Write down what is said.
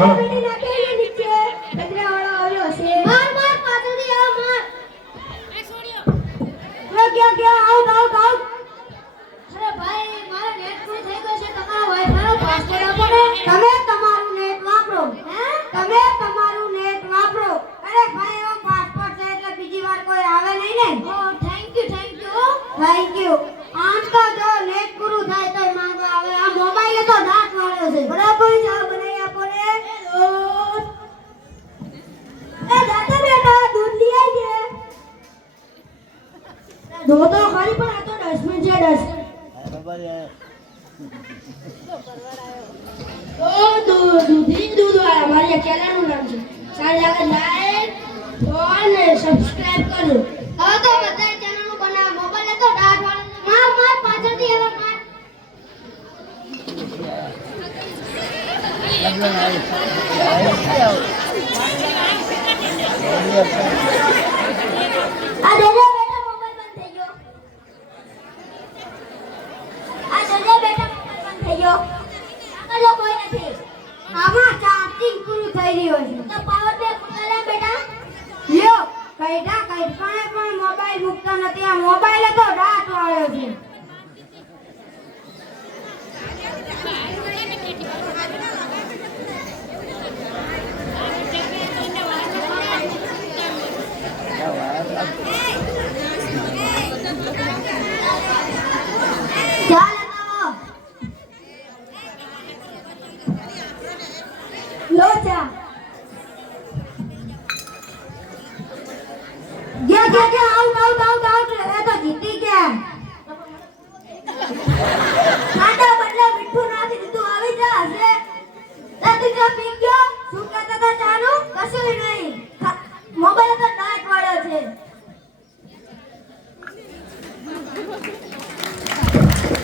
બેટી નાખે ને નીચે કચરા વાળો આવ્યો છે માર માર પાછળથી આ માર એ છોડ્યો ગયા આઉટ અરે ભાઈ મારો નેટ પૂરો થઈ ગયો છે તમારો વાઈફાઈ નો પાસવર્ડ આપો ને તમે તમારું નેટ વાપરો તમે તમારું નેટ વાપરો અરે ભાઈ એવો પાસવર્ડ છે એટલે બીજી વાર કોઈ આવે નહીં ને ઓ થેન્ક યુ આજ તો જો નેટ પૂરું થાય તો માંગવા આવે આ મોબાઈલ તો દાંત વાળ્યો છે બરાબર ચા બનાવી આપો ને એ દાદા બેટા દૂધ લઈ આવજે દો તો ખાલી પણ આ તો ડસ્ટબિન છે દૂધ વાળા મારી ચેનલ નું નામ છે સારી લાગે લાઈક અને સબસ્ક્રાઇબ કરો હવે તો બધા ચેનલ નું બનાવ મોબાઈલ તો દાંત વાળો માર પાછળથી હવે માર આ દેજો બેટા મોબાઈલ બંધ થઈ ગયો આ દેજો બેટા મોબાઈલ બંધ થઈ ગયો આગળ કોઈ નથી આમાં ચાર્જિંગ પૂરું થઈ રહ્યું છે તો પાવર બેંક ઉતાર્યા બેટા લ્યો કઈડા પણ મોબાઈલ મૂકતો નથી આ મોબાઈલ તો રાત વાળ્યો છે આઉટ એ તો જીતી ગયા ખાડા બદલે મીઠું નાખી દીધું આવી જા હશે તું ચા પી ગયો શું કહેતા હતા ચાનું